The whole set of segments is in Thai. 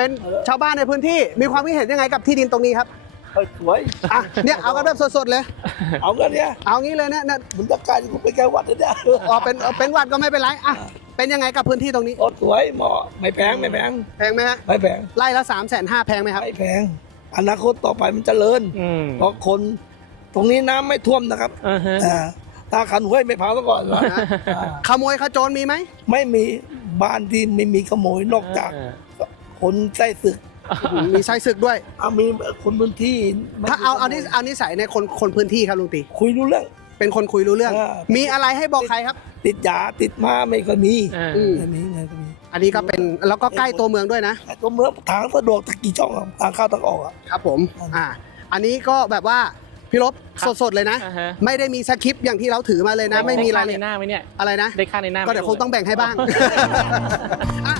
ลุงตีนะครับเป็นชาวบ้านในพื้นที่มีความคิดเห็นยังไงกับที่ดินตรงนี้ครับเฮ้ยสวย อะเนี่ยเอากันแบบสดๆเลย เอากันเนี่ยเอางี้เลยเนี่ยเนี่ยมันตะการกูไปแก้วัดนะเนี่ยอ๋อเป็นเป็นหวัดก็ไม่เป็นไรอะเป็นยังไงกับพื้นที่ตรงนี้ โอ้สวยเหมาะไม่แพงไม่แพงแพงไหมฮะไม่แพงไร่ละสามแสนห้าแพงไหมครับ ไม่แพงอนาคตต่อไปมันจเจริญ อืมเพราะคนตรงนี้น้ำไม่ท่วมนะครับอ่าฮะอ่าถ้าขันห้วยไม่พาซะก่อนนะอ่าขโมยขโจรมีไหมไม่มีบ้านที่ไม่มีขโมยนอกจาก คนใต้ศึกมีไส้ศึกด้วย เอามีคนพื้นที่ไม่ถ้าเอาเอานิเอานิสัยในคนคนพื้นที่ครับลุงตีคุยรู้เรื่อง เป็นคนคุยรู้เรื่องอ่ามีอะไรให้บอกใครครับ ติดยาติดมาไม่ก็มีอ่าอืมไม่มีไม่ก็มีอันนี้ก็เป็นแล้วก็ใกล้ตัวเมืองด้วยนะ แต่ตัวเมืองทางสะดวกตะกี่ช่องอะทางเข้าทางออกอะ ครับผมอ่าอันนี้ก็แบบว่าพี่ลบสดๆเลยนะ อ่าฮะไม่ได้มีสคริปต์อย่างที่เราถือมาเลยนะ ไม่มีรายละได้เอียดค่ในหน้าไหมเนี่ย อะไรนะ ได้ค่าในหน้าไหมก็เดี๋ยวคงต้องแบ่งให้บ้าง อะ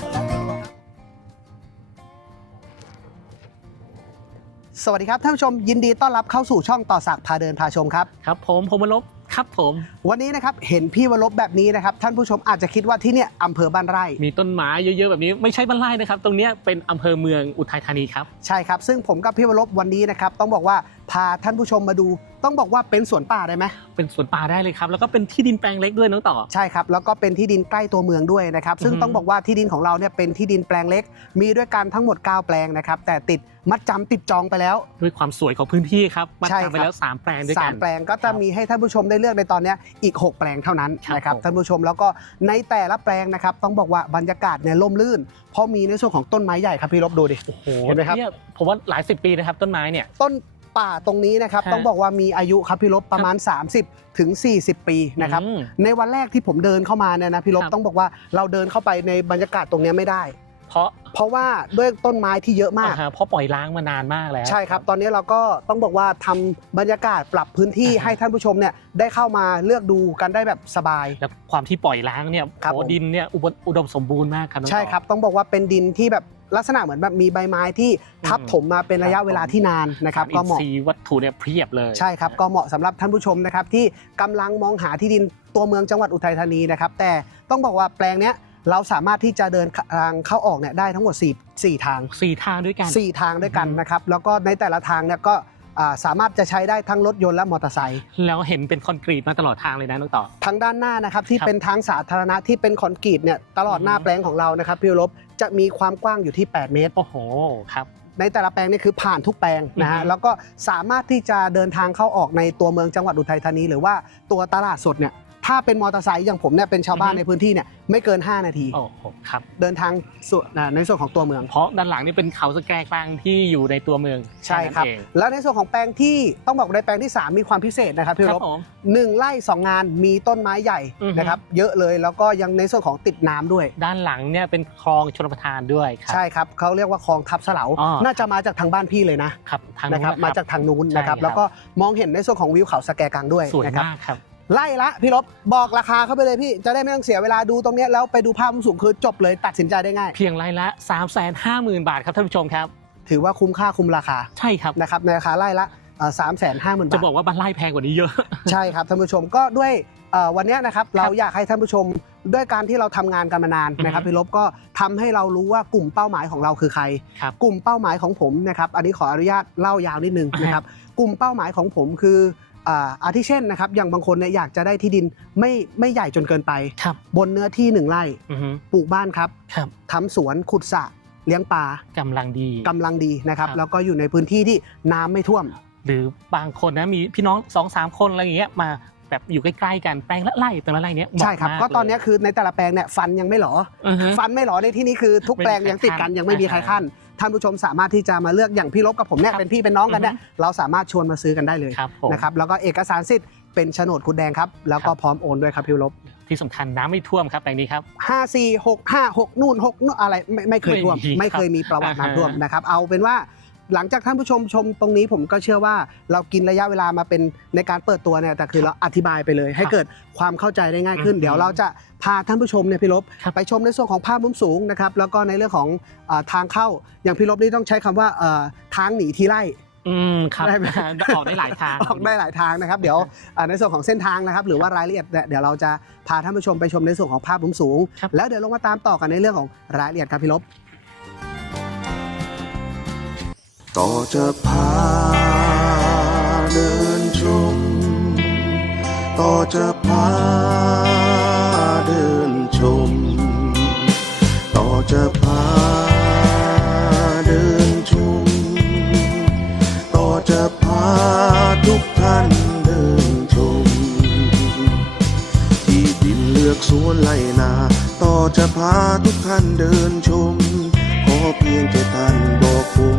สวัสดีครับท่านผู้ชมยินดีต้อนรับเข้าสู่ช่องต่อสักพาเดินพาชมครับ ครับผมผมมลบ ครับผมวันนี้นะครับเห็นพี่วรบแบบนี้นะครับท่านผู้ชมอาจจะคิดว่าที่เนี่ยอำเภอบ้านไร่ มีต้นไม้เยอะๆแบบนี้ไม่ใช่บ้านไร่นะครับ ตรงเนี้ยเป็นอำเภอเมืองอุทัยธานีครับ ใช่ครับ ซึ่งผมกับพี่วรบวันนี้นะครับต้องบอกว่าพาท่านผู้ชมมาดู ต้องบอกว่าเป็นสวนป่าได้ไหมเป็นสวนป่าได้เลยครับ แล้วก็เป็นที่ดินแปลงเล็กด้วยน้องต่อ ใช่ครับแล้วก็เป็นที่ดินใกล้ตัวเมืองด้วยนะครับ ซึ่งอือฮึ ต้องบอกว่าที่ดินของเราเนี่ยเป็นที่ดินแปลงเล็ก มีด้วยกันทั้งหมด 9 แปลงนะครับแต่ติดมัดจำติดจองไปแล้ว ด้วยความสวยของพื้นที่ครับมาใช่ครับทำไปแล้ว3แปลงด้วยสากัมน แปลงก็ครัจะบมีให้ท่านผู้ชมได้เลือกในตอนเนี้ยอีก 6 แปลงเท่านั้นครับนะครับผมท่านผู้ชมแล้วก็ในแต่ละแปลงนะครับต้องบอกว่าบรรยากาศเนี่ยร่มรื่น เพราะมีในส่วนของต้นไม้ใหญ่ครับพี่ลบดูดิโอ้โหเห็นไหมครับเนี่ยผมว่าหลายสิบปีนะครับต้นไม้เนี่ยต้นป่าตรงนี้นะครับฮะต้องบอกว่ามีอายุครับพี่ลบประมาณ 30 ถึง 40 ปีนะครับอืมในวันแรกที่ผมเดินเข้ามาเนี่ยนะพี่ลบครับต้องบอกว่าเราเดินเข้าไปในบรรยากาศตรงเนี้ยไม่ได้ เพราะ เพราะว่าด้วยต้นไม้ที่เยอะมาก อ่าฮะเพราะปล่อยล้างมานานมากแล้ว ใช่ครับ ตอนนี้เราก็ต้องบอกว่าทำบรรยากาศปรับพื้นที่อ่าฮะ ให้ท่านผู้ชมเนี่ยได้เข้ามาเลือกดูกันได้แบบสบาย แล้วความที่ปล่อยล้างเนี่ยครับโอ้ผม ดินเนี่ยอุบลอุดมสมบูรณ์มากครับน้องใช่ครับ ต้องบอกว่าเป็นดินที่แบบลักษณะเหมือนแบบมีใบไม้ที่ทับถมมาเป็นระยะเวลาที่นานนะครับสารก็อินเหมาะ ทรีย์วัตถุเนี่ยเพียบเลยใช่ครับ ก็เหมาะสำหรับท่านผู้ชมนะครับที่กำลังมองหาที่ดินตัวเมืองจังหวัดอุทัยธานีนะครับแต่ต้องบอกว่าแปลงเนี้ย เราสามารถที่จะเดินทางเข้าออกเนี่ยได้ทั้งหมด4 4ทางสี่ทางด้วยกัน 4 ทางด้วยกันอือฮึนะครับแล้วก็ในแต่ละทางเนี่ยก็อ่าสามารถจะใช้ได้ทั้งรถยนต์และมอเตอร์ไซค์แล้วเห็นเป็นคอนกรีตมาตลอดทางเลยนะน้องต่อทางด้านหน้านะครับที่ครับเป็นทางสาธารณะที่เป็นคอนกรีตเนี่ยตลอดหน้าอือฮึแปลงของเรานะครับพี่ลบจะมีความกว้างอยู่ที่ 8 เมตรโอ้โหครับในแต่ละแปลงนี่คือผ่านทุกแปลงนะฮะอือฮึแล้วก็สามารถที่จะเดินทางเข้าออกในตัวเมืองจังหวัดอุทัยธานี หรือว่าตัวตลาดสดเนี่ย ถ้าเป็นมอเตอร์ไซค์อย่างผมเนี่ยเป็นชาวบ้านในพื้นที่เนี่ยไม่เกิน 5 นาที โอ้โหครับเดินทางส่วนอ่าในส่วนของตัวเมือง เพราะด้านหลังนี่เป็นเขาสแกกลางที่อยู่ในตัวเมืองใช่ครับ แนั้นเองแล้วในส่วนของแปลงที่ต้องบอกในแปลงที่ 3 มีความพิเศษนะครับพี่ครรับบผม หนึ่งไร่สองงานมีต้นไม้ใหญ่อือฮึ นะครับเยอะเลยแล้วก็ยังในส่วนของติดน้ำด้วย ด้านหลังเนี่ยเป็นคลองชลประทานด้วยครับใช่ครับเขาเรียกว่าคลองทับเสลาอ๋อ น่าจะมาจากทางบ้านพี่เลยนะครับทางนะนู้นครับนะมาจากทางนู้นใช่นะครับ แล้วก็มองเห็นในส่วนของวิวเขาสแกกังด้วยสวยนะครับ มากครับ ไล่ละพี่ลบบอกราคาเข้าไปเลยพี่จะได้ไม่ต้องเสียเวลาดูตรงเนี้ยแล้วไปดูภาพมุมสูงคือจบเลยตัดสินใจได้ง่าย เพียงไร่ละ 3 5 0 0 0 0 บาทครับท่านผู้ชมครับ ถือว่าคุ้มค่าคุ้มราคาใช่ครับ นะครับในราคาไล่ละสามแสนห้าหมื่นจะบาทบอกว่าบ้านไร่แพงกว่านี้เยอะ ใช่ครับท่านผู้ชมก็ด้วยเอ่อวันเนี้ยนะครับเราอยากให้ท่านผู้ชมด้วยการที่เราทำงานกันมานานนะครับอือฮึพี่ลบก็ทำให้เรารู้ว่ากลุ่มเป้าหมายของเราคือใคร ครับกลุ่มเป้าหมายของผมนะครับอันนี้ขออนุญาตเล่ายาวนิดนึงอ่าฮะนะครับกลุ่มเป้าหมายของผมคือ อ่าอาทิเช่นนะครับอย่างบางคนเนี่ยอยากจะได้ที่ดินไม่ไม่ใหญ่จนเกินไป ครับ บนเนื้อที่หนึ่งไร่อือฮึปลูกบ้านครับครับทำสวนขุดสระเลี้ยงปลากำลังดี กำลังดีนะครับครับ แล้วก็อยู่ในพื้นที่ที่น้ำไม่ท่วม หรือบางคนนะมีพี่น้องสองสามคนอะไรอย่างเงี้ยมา แบบอยู่ใกล้ๆกันแปลงละไร่แต่ละไร่เนี้ยเหมาะใช่ครับมาก็ตอนเนี้ยเลย คือในแต่ละแปลงเนี่ยฟันยังไม่หลออือฮึ ฟันไม่หลอในที่นี้คือทุกไม่มีแปลงใครยังติดกันขั้นยังไม่มีใครอ่าฮะขั้นท่านผู้ชมสามารถที่จะมาเลือกอย่างพี่ลบกับผมเนี่ยครับ เป็นพี่เป็นน้องกันเนี่ยอือฮึเราสามารถชวนมาซื้อกันได้เลยครับผม นะครับแล้วก็เอกสารสิทธิ์เป็นโฉนดคุณแดงครับแล้วก็ครับ พร้อมโอนด้วยครับพี่ลบ ที่สำคัญน้ำไม่ท่วมครับแปลงนี้ครับ ห้าสี่หกห้าหกนู่นหกนู่นอะไรไม่ไม่เคยท่วม ไม่มีครับไม่เคยมีประวัติอ่าฮะน้ำท่วมนะครับ เอาเป็นว่า หลังจากท่านผู้ชมชมตรงนี้ผมก็เชื่อว่าเรากินระยะเวลามาเป็นในการเปิดตัวเนี่ยแต่คือเราอธิบายไปเลย ให้เกิดความเข้าใจได้ง่ายขึ้นอืมเดี๋ยวเราจะพาท่านผู้ชมเนี่ยพี่ลบครับไปชมในส่วนของภาพมุมสูงนะครับแล้วก็ในเรื่องของเอ่อทางเข้าอย่างพี่ลบนี่ต้องใช้คำว่าเอ่อทางหนีทีไล่อืมครับได้ไหมออกได้หลายทางออกได้หลายทางนะครับ เดี๋ยวอ่าในส่วนของเส้นทางนะครับ หรือว่ารายละเอียดเนี่ยเดี๋ยวเราจะพาท่านผู้ชมไปชมในส่วนของภาพมุมสูงครับแล้วเดี๋ยวลงมาตามต่อกันในเรื่องของรายละเอียดครับพี่ลบ ต่อจะพาเดินชม ต่อจะพาเดินชม ต่อจะพาเดินชม ต่อจะพาทุกท่านเดินชม ที่ดินเลือกสวนไล่นา ต่อจะพาทุกท่านเดินชม ขอเพียงแค่ท่านบอกผม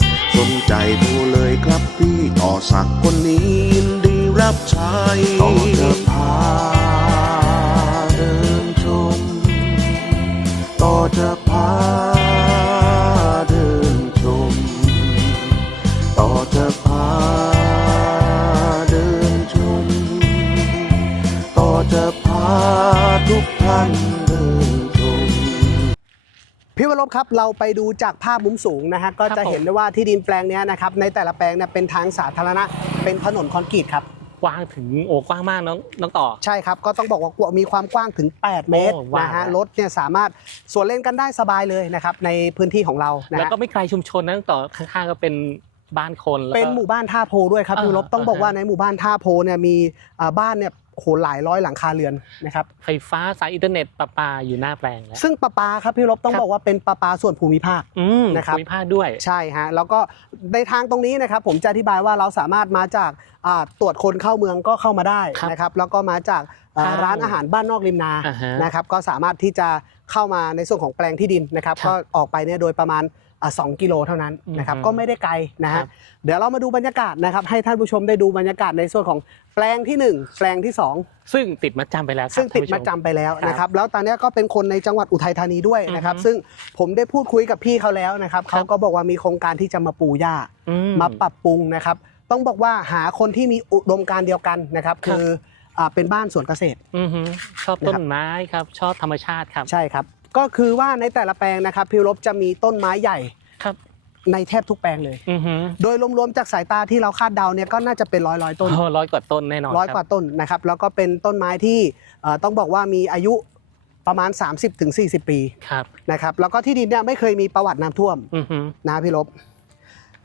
สนใจดูเลยครับพี่ต่อสักคนนี้ยินดีรับใช้ต่อจะพาเดินชมต่อจะพา รบครับเราไปดูจากภาพมุมสูงนะฮะก็ครับจะเห็นได้ว่าที่ดินแปลงเนี้ยนะครับในแต่ละแปลงเนี่ยเป็นทางสาธารณะเป็นถนนคอนกรีตครับกว้างถึงโอ้กว้างมากน้องน้องต่อใช่ครับ ก็ต้องบอกว่ามีความกว้างถึง 8 เมตรโอ้ว้าวนะฮะรถเนี่ยสามารถสวนเลนกันได้สบายเลยนะครับในพื้นที่ของเรานะแล้วฮะก็ไม่ไกลชุมชนนะน้องต่อข้างๆก็เป็นบ้านคนแล้วก็เป็นหมู่บ้านท่าโพด้วยครับอ่าพี่วรบต้องบอกอ่าฮะว่าในหมู่บ้านท่าโพเนี่ยมีอ่าบ้านเนี่ย โหหลายร้อยหลังคาเรือนนะครับไฟฟ้าสายอินเทอร์เน็ตประปาอยู่หน้าแปลงแล้วซึ่งประปาครับพี่วรบต้องครับบอกว่าเป็นประปาส่วนภูมิภาคอืมนะครับภูมิภาคด้วยใช่ฮะแล้วก็ในทางตรงนี้นะครับผมจะอธิบายว่าเราสามารถมาจากอ่าตรวจคนเข้าเมืองก็เข้ามาได้ครับนะครับแล้วก็มาจากอ่าทางร้านอาหารบ้านนอกริมนาอ่าฮะนะครับก็สามารถที่จะเข้ามาในส่วนของแปลงที่ดินนะครับครับก็ออกไปเนี่ยโดยประมาณอ่า สองกิโลเท่านั้นนะครับอืมก็ไม่ได้ไกลนะครัฮะบเดี๋ยวเรามาดูบรรยากาศนะครับให้ท่านผู้ชมได้ดูบรรยากาศในส่วนของแปลงที่หนึ่งแปลงที่สองซึ่งติดมัดจำไปแล้วครับซึ่งติดท่นมาผู้ชจำไปแล้วครับนะครับแล้วตอนเนี้ยก็เป็นคนในจังหวัดอุทัยธานีด้วยนะครับอือฮึซึ่งผมได้พูดคุยกับพี่เขาแล้วนะครับครับเขาก็บอกว่ามีโครงการที่จะมาปูหญ้าอืมาปรับปรุงนะครับต้องบอกว่าหาคนที่มีอุดมการณ์เดียวกันนะครับครับคืออ่าเป็นบ้านสวนเกษตรอือฮึชอบต้นไม้ครับชอบธรรมชาติครับใช่ครับ ก็คือว่าในแต่ละแปลงนะครับพี่รบจะมีต้นไม้ใหญ่ครับ ในแทบทุกแปลงเลย อือฮึโดยรวมๆจากสายตาที่เราคาดเดาเนี่ยก็น่าจะเป็นร้อยร้อยๆต้น โอ้ร้อยกว่าต้นแน่นอนร้อยคกบว่าต้นนะครับแล้วก็เป็นต้นไม้ที่เอ่อต้องบอกว่ามีอายุประมาณ 30-40 ปีครับ นะครับแล้วก็ที่ดินเนี่ยไม่เคยมีประวัติน้ำท่วมอือฮึนะพี่ลบ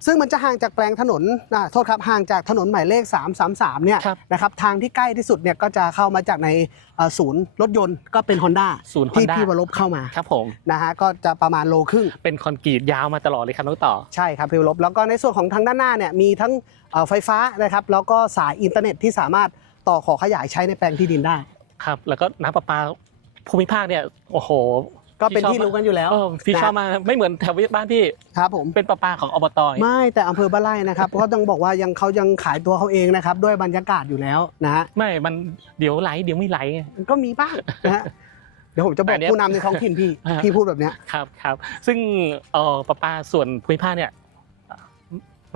ซึ่งมันจะห่างจากแปลงถนนนะโทษครับห่างจากถนนหมายเลข 333เนี่ยครับ นะครับทางที่ใกล้ที่สุดเนี่ยก็จะเข้ามาจากในเอ่อศูนย์รถยนต์ก็เป็น Honda ศูนย์ที่ Honda พี่วรบเข้ามาครับผมนะฮะก็จะประมาณโลครึ่ง เป็นคอนกรีตยาวมาตลอดเลยครับน้องต่อ ใช่ครับพี่วรบแล้วก็ในส่วนของทางด้านหน้าเนี่ยมีทั้งเอ่อไฟฟ้านะครับแล้วก็สายอินเทอร์เน็ตที่สามารถต่อขอขยายใช้ในแปลงที่ดินได้ ครับแล้วก็น้ำประปาภูมิภาคเนี่ยโอ้โห ก็เป็นพี่ที่ชอบรู้กันอยู่แล้วเออพี่นะชอบมากไม่เหมือนแถวบ้านพี่ครับผม เป็นประปาของอบตอย่างเงี้ย ไม่แต่อำเภอบ้านไร่นะครับ ก็ต้องบอกว่ายังเขายังขายตัวเขาเองนะครับ ด้วยบรรยากาศอยู่แล้วนะฮะไม่ มันเดี๋ยวไหลเดี๋ยวไม่ไหลไง ก็มีบ้างนะฮะเดี๋ยวผมจะบอแต่กเนี้ยผู้นำในท้องถิ่นพี่อ่าพี่พูดแบบเนี้ย ครับครับ ซึ่งเอ่อประปาส่วนภูมิภาคเนี่ย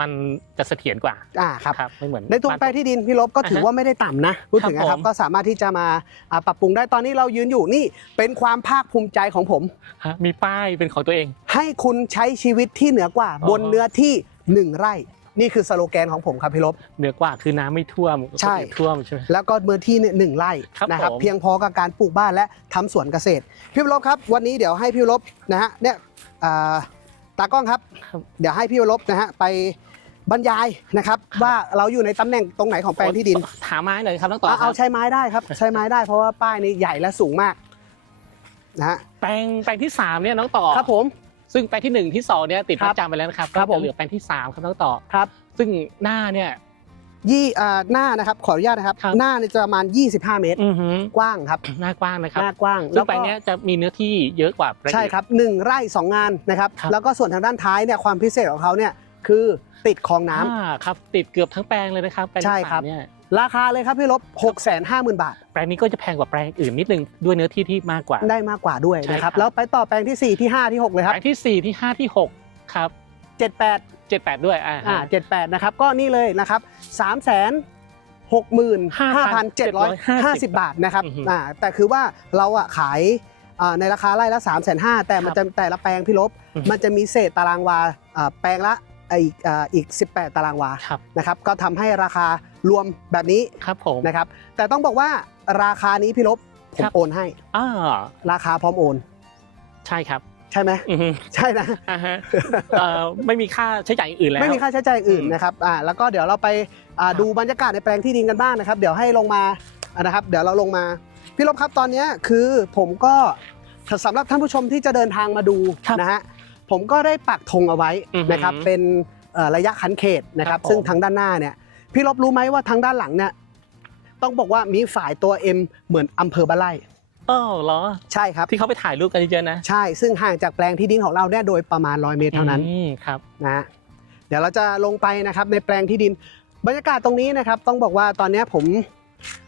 มันจะเสถียรกว่าอ่าครับ ครับไม่เหมือนในตัวบ้าแปลงที่ดินพี่ลบก็ถืออ่าฮะว่าไม่ได้ต่ำนะพูดถึงครับนะครับผมก็สามารถที่จะมาอ่าปรับปรุงได้ตอนนี้เรายืนอยู่นี่เป็นความภาคภูมิใจของผม ฮะมีป้ายเป็นของตัวเอง ให้คุณใช้ชีวิตที่เหนือกว่าอ๋อบนเนื้อที่หนึ่งไร่ นี่คือสโลแกนของผมครับพี่ลบ เหนือกว่าคือน้ำไม่ท่วมใช่ คนอื่นท่วมใช่ไหม แล้วก็เนื้อที่เนี่ยหนึ่งไร่ครับนะครับผม เพียงพอกับการปลูกบ้านและทำสวนเกษตร พี่ลบครับวันนี้เดี๋ยวให้พี่ลบนะฮะเนี่ยอ่า ตากล้องครับครับ เดี๋ยวให้พี่ลบนะฮะไปบรรยายนะครับ ว่าเราอยู่ในตำแหน่งตรงไหนของแปลงที่ดินถามไม้หน่อยครับน้องต่อเอาคเอารับใช้ไม้ได้ครับ ใช้ไม้ได้เพราะว่าป้ายนี้ใหญ่และสูงมากนะฮะแปลงแปลงที่สามเนี่ยน้องต่อครับผม ซึ่งแปลงที่หนึ่งที่สองเนี่ยติดครัมับดจำไปแล้วนะครับครับก็ผจะมเหลือแปลงที่สามครับน้องต่อครับ ซึ่งหน้าเนี่ย ยี่อ่าหน้านะครับขออนุญาตนะครับ ครับ หน้าเนี่ยจะประมาณ 25 เมตร อือหือกว้างครับหน้ากว้างนะครับหน้ากว้างซึ่งแปลงเนี้ยจะมีเนื้อที่เยอะกว่าแปลงใช่อื่น ครับหนึ่งไร่สองงานนะครับครับ แล้วก็ส่วนทางด้านท้ายเนี่ยความพิเศษของเขาเนี่ยคือติดคลองน้ำ อ่าครับ ติดเกือบทั้งแปลงเลยนะครับแปลงที่ใช่ครับ สามเนี่ยราคาเลยครับพี่ลบ6 5 0 0 0 0 บาท แปลงนี้ก็จะแพงกว่าแปลงอื่นนิดนึงด้วยเนื้อที่ที่มากกว่า ได้มากกว่าด้วยใช่นะครับครับแล้วไปต่อแปลงที่ 4 ที่ 5 ที่ 6 เลยคแปรับลงที่สี่ที่ห้าที่หกครับ 78 เจ็ดแปดด้วยอ่าอ่า78นะครับก็นี่เลยนะครับ3 6 5 7 5 0บาทนะครับอ่าแต่คือว่าเราอะขายอ่าในราคาไร่ละ3 5 0 0 0แต่มันจะแต่ละแปลงพี่ลบ มันจะมีเศษตารางวาอ่าแปลงละอีกอ่าอีก 18 ตารางวาครับนะครับก็ทำให้ราคารวมแบบนี้ครับผมนะครับแต่ต้องบอกว่าราคานี้พี่ลบผมครับโอนให้อ่าราคาพร้อมโอน ใช่ครับ ใช่ไหมอือฮึใช่นะ อ่าฮะเอ่อไม่มีค่าใช้จ่ายอย่างอื่นแล้ว ไม่มีค่าใช้จ่ายอื่นอืมนะครับอ่าแล้วก็เดี๋ยวเราไปอ่าครับ ดูบรรยากาศในแปลงที่ดินกันบ้างนะครับ เดี๋ยวให้ลงมาอ่านะครับ เดี๋ยวเราลงมา พี่ลบครับตอนเนี้ยคือผมก็สำหรับท่านผู้ชมที่จะเดินทางมาดูนะฮะผมก็ได้ปักธงเอาไว้อือฮึนะครับเป็นเอ่อระยะคันเขตนะครับ ครับผม ซึ่งทางด้านหน้าเนี่ย พี่ลบรู้ไหมว่าทางด้านหลังเนี่ยต้องบอกว่ามีฝ่ายตัว M เหมือนอำเภอบ้านไร่ อ๋อเหรอ ใช่ครับ ที่เขาไปถ่ายรูปกันเยอะๆนะใช่ ซึ่งห่างจากแปลงที่ดินของเราเนี่ยโดยประมาณ100เมตรเท่านั้นอืมครับ นะฮะเดี๋ยวเราจะลงไปนะครับในแปลงที่ดิน บรรยากาศตรงนี้นะครับ ต้องบอกว่าตอนเนี้ยผม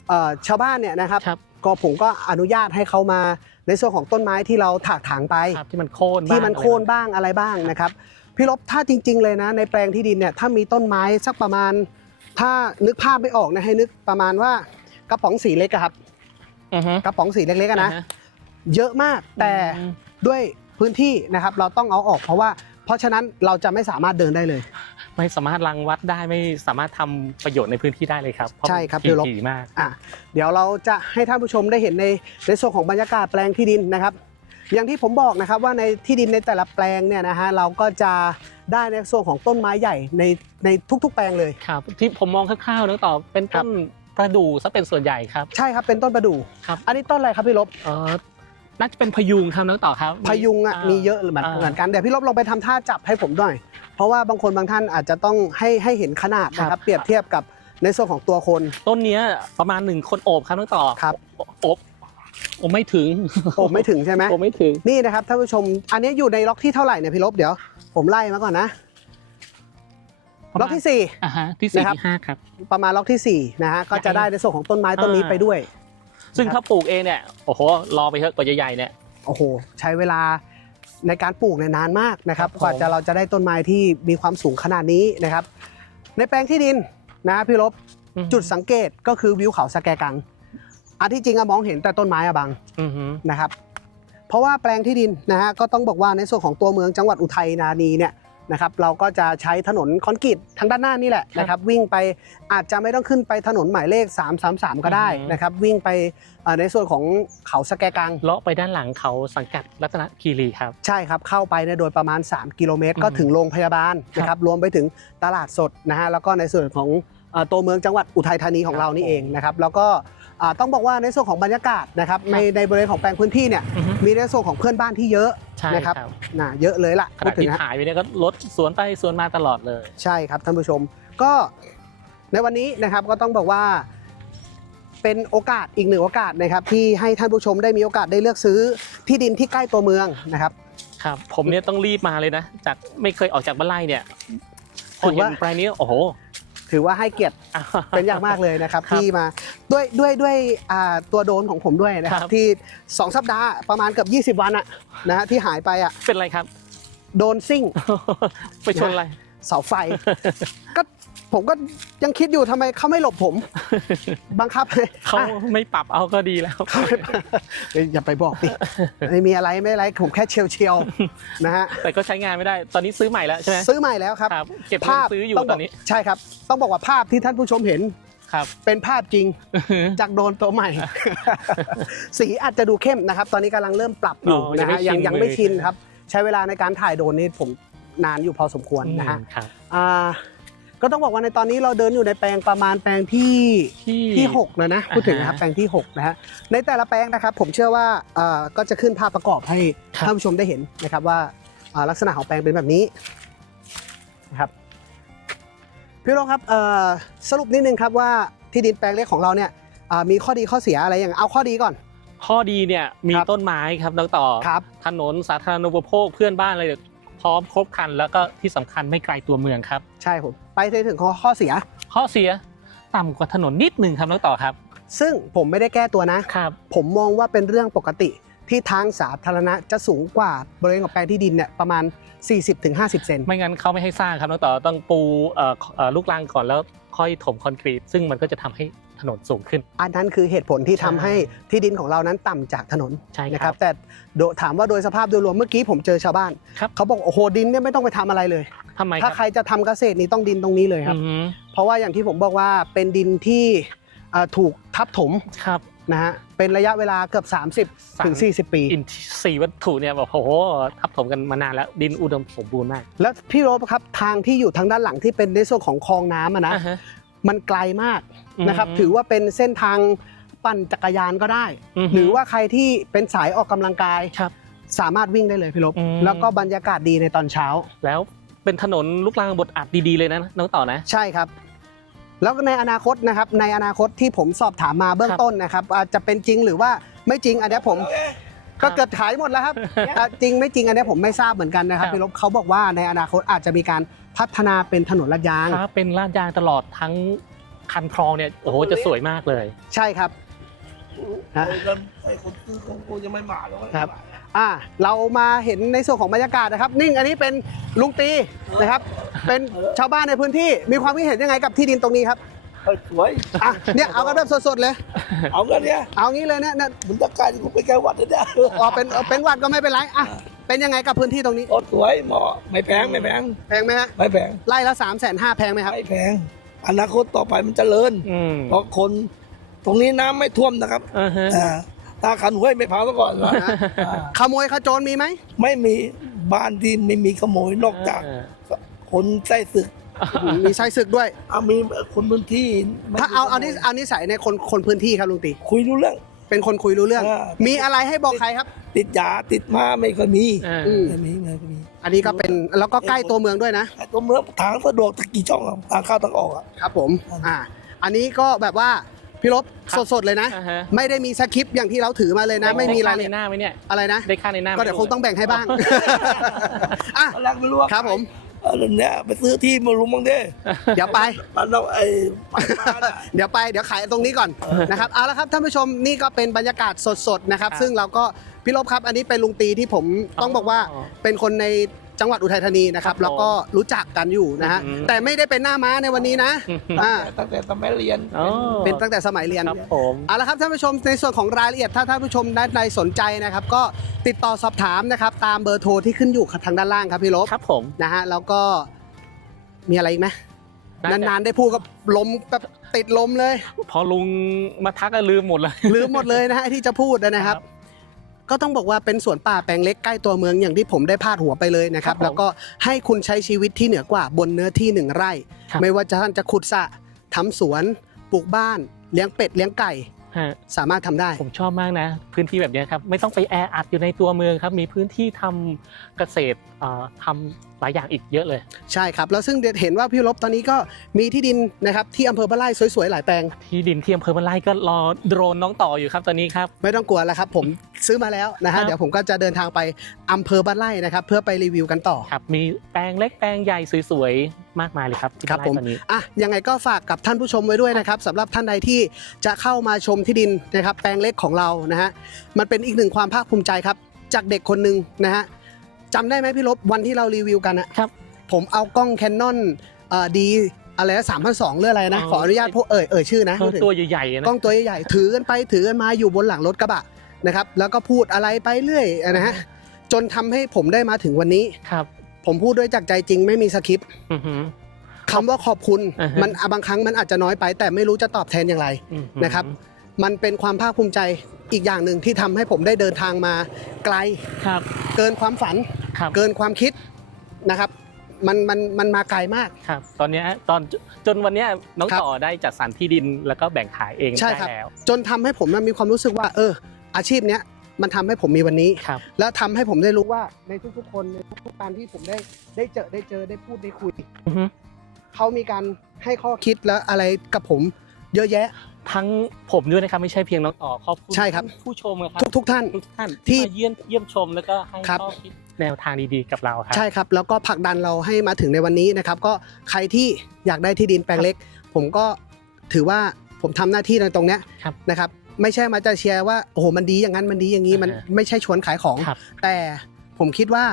เอ่อชาวบ้านเนี่ยนะครับ ครับ ก็ผมก็อนุญาตให้เขามาในส่วนของต้นไม้ที่เราถากถางไป ครับที่มันโค่นที่มันบ้างโค่นบ้างอะไรบ้างนะครับ พี่ลบถ้าจริง ๆ เลยนะ ในแปลงที่ดินเนี่ยถ้ามีต้นไม้สักประมาณ ถ้านึกภาพไม่ออกนะให้นึกประมาณว่ากระป๋องสีเล็กอะครับ อือฮึ กระป๋องสีเล็กๆอะนะอ่าฮะเยอะมากแต่อืม ด้วยพื้นที่นะครับเราต้องเอาออกเพราะว่า เพราะฉะนั้นเราจะไม่สามารถเดินได้เลย ไม่สามารถรังวัดได้ไม่สามารถทำประโยชน์ในพื้นที่ได้เลยครับเพาะใช่ครับมันเดี๋ยวลบถี่มาก อะเดี๋ยวเราจะให้ท่านผู้ชมได้เห็นในในส่วนของบรรยากาศแปลงที่ดินนะครับ อย่างที่ผมบอกนะครับว่าในที่ดินในแต่ละแปลงเนี่ยนะฮะเราก็จะได้ในส่วนของต้นไม้ใหญ่ในในทุกๆ แปลงเลย ครับที่ผมมองคร่าวๆนึกต่อเป็นครัต้บน ประดู่ซะเป็นส่วนใหญ่ครับ ใช่ครับเป็นต้นประดู่ครับ อันนี้ต้นอะไรครับพี่ลบเออน่าจะเป็นพยุงครับนึกต่อครับพยุงอะามีเยอะเหมือนอ่าเหมือนกันเดี๋ยวพี่ลบลองไปทำท่าจับให้ผมหน่อย เพราะว่าบางคนบางท่านอาจจะต้องให้ให้เห็นขนาดนะคครัรับบเปรียบเทียบกับในส่วนของตัวคน ต้นเนี้ยประมาณหนึ่งคนโอบครับนึกต่อครับโอบโอบไม่ถึงโอบไม่ถึงใช่ไหมโอบไม่ถึงนี่นะครับท่านผู้ชม อันนี้อยู่ในล็อกที่เท่าไหร่เนี่ยพี่ลบเดี๋ยว ผมไล่มาก่อนนะประมาณ ล็อกที่สี่อ่าฮะที่สี่นะครับที่ห้าครับ ประมาณล็อกที่4นะฮะก็จะได้ในส่วนของต้นไม้ต้นนี้อ่าไปด้วย ซึ่งครับถ้าปลูกเองเนี่ยโอ้โหรอไปเถอะกว่าใหญ่ๆเนี่ยโอ้โหใช้เวลาในการปลูกเนี่ยนานมากนะครับครับผมกว่าจะเราจะได้ต้นไม้ที่มีความสูงขนาดนี้นะครับ ในแปลงที่ดินนะพี่ลบอืมจุดสังเกตก็คือวิวเขาสแกกังอันที่จริงอะมองเห็นแต่ต้นไม้อะบังอือฮึนะครับ เพราะว่าแปลงที่ดินนะฮะก็ต้องบอกว่าในส่วนของตัวเมืองจังหวัดอุทัยธานีเนี่ย นะครับเราก็จะใช้ถนนคอนกรีตทางด้านหน้านี่แหละนะครับวิ่งไปอาจจะไม่ต้องขึ้นไปถนนหมายเลข 333 ก็ได้นะครับวิ่งไปเอ่อในส่วนของเขาสแกกังเลาะไปด้านหลังเขาสังกัดรัตนคีรีครับ ใช่ครับเข้าไปเนี่ยโดยประมาณ 3 กิโลเมตรอืมก็ถึงโรงพยาบาลนะครับรวมไปถึงตลาดสดนะฮะแล้วก็ในส่วนของเอ่อตัวเมืองจังหวัดอุทัยธานีของเรานี่เองนะครับแล้วก็อ่า ต้องบอกว่าในส่วนของบรรยากาศนะครับในในบริเวณของแปลงพื้นที่เนี่ยอือฮึมีในส่วนของเพื่อนบ้านที่เยอะใช่นะคครัรับบนะเยอะเลยล่ะขพูณะดถึงที่นะถ่ายไปเนี่ยก็รถสวนไปสวนมาตลอดเลย ใช่ครับท่านผู้ชมก็ในวันนี้นะครับก็ต้องบอกว่า เป็นโอกาสอีกหนึ่งโอกาสนะครับที่ให้ท่านผู้ชมได้มีโอกาสได้เลือกซื้อที่ดินที่ใกล้ตัวเมืองนะครับ ครับ ผมเนี่ยต้องรีบมาเลยนะ จากไม่เคยออกจากบ้านไร่เนี่ยพอถือเห็ว่า นแปลงนี้โอ้โห ถือว่าให้เกียรติเป็นอย่างมากเลยนะครับครับที่มาด้วยด้วยด้วยอ่าตัวโดนของผมด้วยนะครับครับที่ 2 สัปดาห์ประมาณเกือบ20 วันอะนะฮะที่หายไปอะเป็นไรครับ โดนซิ่ง ไปชนอะไรเสาไฟก็ ผมก็ยังคิดอยู่ทำไมเขาไม่หลบผม บังคับให้เขาอะไม่ปรับเอาก็ดีแล้วเขาไม่เฮ้ยอย่าไปบอกดิไม่มีอะไรไม่อะไรผมแค่เชียวเชียวๆนะฮะแต่ก็ใช้งานไม่ได้ ตอนนี้ซื้อใหม่แล้วใช่ไหมซื้อใหม่แล้วครับ ครับ เก็บเงินภาพซื้ออยู่ต้งบตออกนนี้ใช่ครับ ต้องบอกว่าภาพที่ท่านผู้ชมเห็นครับ เป็นภาพจริงจากโดนตัวใหม่ สีอาจจะดูเข้มนะครับ ตอนนี้กำลังเริ่มปรับอยู่อ๋อนะฮะยัยังงไม่ยังไม่ชิชินนครับ ใช้เวลาในการถ่ายโดรนนี่ผมนานอยู่พอสมควรนะฮะอืมครับ อ่า ก็ต้องบอกว่าในตอนนี้เราเดินอยู่ในแปลงประมาณแปลงที่ที่ที่6แล้วนะพูดถึงนะครับอ่าฮะแปลงที่6นะฮะในแต่ละแปลงนะครับ ผมเชื่อว่าเอ่อก็จะขึ้นภาพประกอบให้ครับ ท่านผู้ชมได้เห็นนะครับว่าอ่าลักษณะของแปลงเป็นแบบนี้นะครับพี่โรจน์ครับเอ่อสรุปนิดนึงครับว่าที่ดินแปลงเล็กของเราเนี่ยอ่ามีข้อดีข้อเสียอะไรอย่างเอาข้อดีก่อน ข้อดีเนี่ยมีครับ ต้นไม้ครับน้องต่อครับ ถนนสาธารณูปโภคเพื่อนบ้านอะไรเนี่ยพร้อมครบครัน แล้วก็ที่สำคัญไม่ไกลตัวเมืองครับ ใช่ผม ไปถึงข้อข้อเสีย ข้อเสียต่ำกว่าถนนนิดหนึ่งครับน้องต่อครับ ซึ่งผมไม่ได้แก้ตัวนะ ครับ ผมมองว่าเป็นเรื่องปกติที่ทางสาธารณะจะสูงกว่าบริเวณของแปลงที่ดินเนี่ยประมาณ 40-50 เซนไม่งั้นเขาไม่ให้สร้างครับน้องต่อต้องปูเอ่อเอ่อลูกรังก่อนแล้วค่อยถมคอนกรีต ซึ่งมันก็จะทำให้ถนนสูงขึ้น อันนั้นคือเหตุผลที่ทำใช่ให้ที่ดินของเรานั้นต่ำจากถนนใช่นะคครัรับ บ แต่โดถามว่าโดยสภาพโดยรวมเมื่อกี้ผมเจอชาวบ้าน ครับ เขาบอกโอ้โหดินเนี่ยไม่ต้องไปทำอะไรเลย ทำไมคถ้ารับใครจะทำเกษตรนี่ต้องดินตรงนี้เลยครับอืมเพราะว่าอย่างที่ผมบอกว่าเป็นดินที่เอ่อถูกทับถมครับนะฮะเป็นระยะเวลาเกือบ 30 ถึง 40 ปีอินสี่วัตถุเนี่ยแบบโอ้โหทับถมกันมานานแล้วดินอุดมสมบูรณ์มาก แล้วพี่โรบครับทางที่อยู่ทางด้านหลังที่เป็นในส่วนของคลองน้ำอะนะอ่าฮะมันไกลมากนะครับอืมถือว่าเป็นเส้นทางปั่นจักรยานก็ได้มหรือว่าใครที่เป็นสายออกกำลังกายครับสามารถวิ่งได้เลยพี่ลบอืมแล้วก็บรรยากาศดีในตอนเช้าแล้ว เป็นถนนลูกรังบดอัดดีๆเลยนะน้องต่อนะ ใช่ครับ แล้วก็ในอนาคตนะครับในอนาคตที่ผมสอบถามมาเบื้องครับ ต้นนะครับอาจจะเป็นจริงหรือว่าไม่จริงอันเนี้ยผมก็เกือบขายหมดแล้วครับอะจริงไม่จริงอันเนี้ยผมไม่ทราบเหมือนกันนะครับครับ พี่ลบเขาบอกว่าในอนาคตอาจจะมีการพัฒนาเป็นถนนลาดยางถ้าเป็นลาดยางตลอดทั้งคันคลองเนี่ยโอ้โหจะสวยมากเลย ใช่ครับ ฮะ ไอ้คนซื้อของกูยังไม่มาหรอกครับ อ่าเรามาเห็นในส่วนของบรรยากาศนะครับ นิ่งอันนี้เป็นลุงตีนะครับ เป็นชาวบ้านในพื้นที่มีความคิดเห็นยังไงกับที่ดินตรงนี้ครับเฮ้ยสวย อะเนี่ยเอากันแบบสดๆเลย เอากันเนี่ยเอางี้เลยเนี่ยเนี่ยมึงตะกายกูไปแก้วัดนะเนี่ยอ๋อเป็นเป็นหวัดก็ไม่เป็นไรอะเป็นยังไงกับพื้นที่ตรงนี้โอ้สวยเหมาะไม่แพงไม่แพงแพงไหมฮะไม่แพงไล่ละสามแสนห้าแพงไหมครับไม่แพงอนาคตต่อไปมันจเจริญอืมเพราะคนตรงนี้น้ำไม่ท่วมนะครับอ่าฮะอ่า ตาขันห้วยไม่เผาซะก่อนนะอ่าขโมยขโจรมีไหมไม่มีบ้านที่ไม่มีขโมยนอกจากอ่าคนใส่ศึกมีใช้ศึกด้วยเอามีคนพื้นที่ไม่ถ้าเอาเอานิเอานิสัยในคนคนพื้นที่ครับลุงตีคุยรู้เรื่อง เป็นคนคุยรู้เรื่อง อ่า มีอะไรให้บอกใครครับ ติดยาติดมาไม่ค่อยมีอ่าอืมไม่มีไม่ค่อยมีอันนี้ก็เป็นแล้วก็ใกล้ตัวเมืองด้วยนะ ไอ้ตัวเมืองทางสะดวกตะกี่ช่องอะทางเข้าทางออกอะครับผม อ่า อันนี้ก็แบบว่า พี่ลบครับ สดๆเลยนะ อ่าฮะไม่ได้มีสคริปต์อย่างที่เราถือมาเลยนะ ไม่มีรายละได้เอียดค่ในหน้าไหมเนี่ยอะไรนะ ได้ค่าในหน้าไหมก็เดี๋ยวคงต้องแบ่งให้บ้างอะตอนแรกไม่รู้ว่าครับผมเออเนี่ยไปซื้อที่มารุมบ้างเด้เดี๋ยวไป มันเราไอ้ปานมาน่ะ เดี๋ยวไปเดี๋ยวขายตรงนี้ก่อนนะครับเอาละครับท่านผู้ชมนี่ก็เป็นบรรยากาศสดๆนะครับครับซึ่งเราก็พี่ลบครับ อันนี้เป็นลุงตีที่ผมต้องบอกว่าอ๋อเป็นคนใน จังหวัดอุทัยธานีนะครับครับ แล้วก็รู้จักกันอยู่นะฮะ อืม แต่ไม่ได้เป็นหน้าม้าในวันนี้นะ อ่า ตั้งแต่สมัยเรียน อ๋อเป็นตั้งแต่สมัยเรียน ครับผม เอาละครับท่านผู้ชมในส่วนของรายละเอียดถ้าท่านผู้ชมด้านใดสนใจนะครับ ก็ติดต่อสอบถามนะครับ ตามเบอร์โทรที่ขึ้นอยู่ทางด้านล่างครับพี่ลบครับผม นะฮะแล้วก็มีอะไรอีกไหมน่าจะ นานๆได้พูดกับลมแบบติดลมเลย พอลุงมาทักก็ลืมหมดเลย ลืมหมดเลยนะฮะที่จะพูดนะครับ ครับ ก็ต้องบอกว่าเป็นสวนป่าแปลงเล็กใกล้ตัวเมืองอย่างที่ผมได้พาดหัวไปเลยนะครับครับผมแล้วก็ให้คุณใช้ชีวิตที่เหนือกว่าบนเนื้อที่หนึ่งไร่ครับไม่ว่าจะท่านจะขุดสระทำสวนปลูกบ้าน เลี้ยงเป็ดเลี้ยงไก่ฮะสามารถทำได้ผมชอบมากนะ พื้นที่แบบเนี้ยครับไม่ต้องไปแออัดอยู่ในตัวเมืองครับ มีพื้นที่ทำเกษตรเอ่อทำ หลายอย่างอีกเยอะเลย ใช่ครับ แล้วซึ่งเห็นว่าพี่ลบตอนนี้ก็มีที่ดินนะครับที่อำเภอบ้านไร่สวยๆหลายแปลง ที่ดินที่อำเภอบ้านไร่ก็รอโดรนน้องต่ออยู่ครับตอนนี้ครับ ไม่ต้องกลัวแล้วครับ ผมซื้อมาแล้วนะครัฮะบ เดี๋ยวผมก็จะเดินทางไปอำเภอบ้านไร่นะครับเพื่อไปรีวิวกันต่อ ครับมีแปลงเล็กแปลงใหญ่สวยๆมากมายเลยครับที่ครับบ้านผมไร่ตอนนี้ อะยังไงก็ฝากกับท่านผู้ชมไว้ด้วยนะครับสำหรับท่านใดที่จะเข้ามาชมที่ดินนะครับ แปลงเล็กของเรานะฮะมันเป็นอีกหนึ่งความภาคภูมิใจครับ จากเด็กคนหนึ่งนะฮะ จำได้ไหมพี่ลบวันที่เรารีวิวกันอะครับ ผมเอากล้องแคนนอนเอ่อดีอะไรนะสามพันสองเรื่องอะไรนะ อ๋อ ขออนุญาตพวกเอ่ยเอ่ยชื่อนะเออตัวใหญ่ๆนะ กล้องตัวใหญ่ๆ ถือกันไปถือกันมาอยู่บนหลังรถกระบะนะครับ แล้วก็พูดอะไรไปเรื่อยนะฮะ จนทำให้ผมได้มาถึงวันนี้ ครับผมพูดด้วยจากใจจริงไม่มีสคริปต์อือหือ คำว่าขอบคุณ อ่าฮะ มันอะบางครั้งมันอาจจะน้อยไป แต่ไม่รู้จะตอบแทนอย่างไร อือหือ นะครับ มันเป็นความภาคภูมิใจอีกอย่างหนึ่งที่ทำให้ผมได้เดินทางมาไกลครับ เกินความฝัน ครับ เกินความคิดนะครับ มันมันมันมาไกลมาก ครับ ตอนเนี้ยตอนจนวันเนี้ยน้องครับ ต่อได้จัดสรรที่ดินแล้วก็แบ่งขายเองใช่ได้ครับ แล้วจนทำให้ผมมีความรู้สึกว่า เออ อาชีพเนี้ยมันทำให้ผมมีวันนี้ ครับ แล้วทำให้ผมได้รู้ว่าในทุกๆคนในทุกๆการที่ผมได้ได้เจอได้เจอได้พูดได้คุยอือหือเขามีการให้ข้อคิดและอะไรกับผมเยอะแยะ ทั้งผมด้วยนะครับไม่ใช่เพียงน้องต่อขอบคุณใช่ครับ ผู้ชมนะครับทุก ๆ ท่าน ทุกท่านที่ที่มาเยี่ยมเยี่ยมชมแล้วก็ให้ครับ ข้อคิด แแนวทางดีๆกับเราครับ ใช่ครับ แล้วก็ผลักดันเราให้มาถึงในวันนี้นะครับ ก็ใครที่อยากได้ที่ดินแปลงเล็ก ผมก็ถือว่าผมทำหน้าที่ในตรงเนี้ยครับนะครับ ไม่ใช่มาจะเชียร์ว่าโอ้โหมันดีอย่างนั้นมันดีอย่างนี้มันอ่าไม่ใช่ชวนขายของครับแต่ผมคิดว่า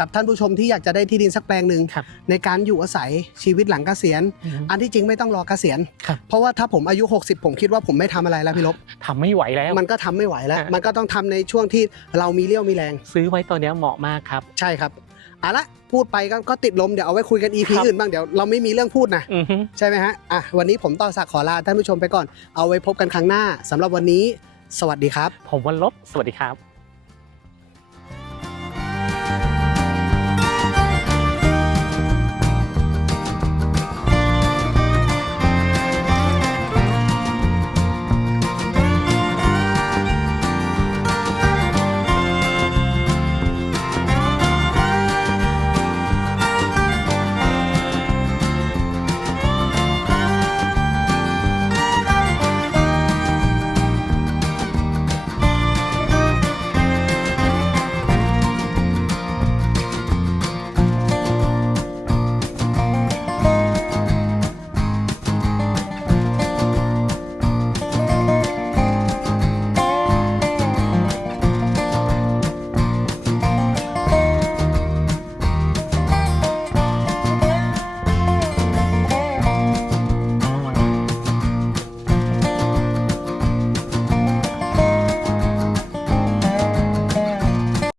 กับท่านผู้ชมที่อยากจะได้ที่ดินสักแปลงหนึ่งครับในการอยู่อาศัยชีวิตหลังเกษียณ อืม อันที่จริงไม่ต้องรอเกษียณ ครับ เพราะว่าถ้าผมอายุ 60 ผมคิดว่าผมไม่ทำอะไรแล้วพี่ลบ ทำไม่ไหวแล้ว มันก็ทำไม่ไหวแล้ว อะ มันก็ต้องทำในช่วงที่เรามีเรี่ยวมีแรง ซื้อไว้ตอนเนี้ยเหมาะมากครับ ใช่ครับเอาละพูดไปก็ก็ติดลมเดี๋ยวเอาไว้คุยกัน EP ครับ อื่นบ้างเดี๋ยวเราไม่มีเรื่องพูดนะ อือฮึใช่ไหมฮะ อะ วันนี้ผมต่อสักดิ์ขอลาท่านผู้ชมไปก่อน เอาไว้พบกันครั้งหน้าสำหรับวันนี้ สวัสดีครับ ผมวันลบสวัสดีครับ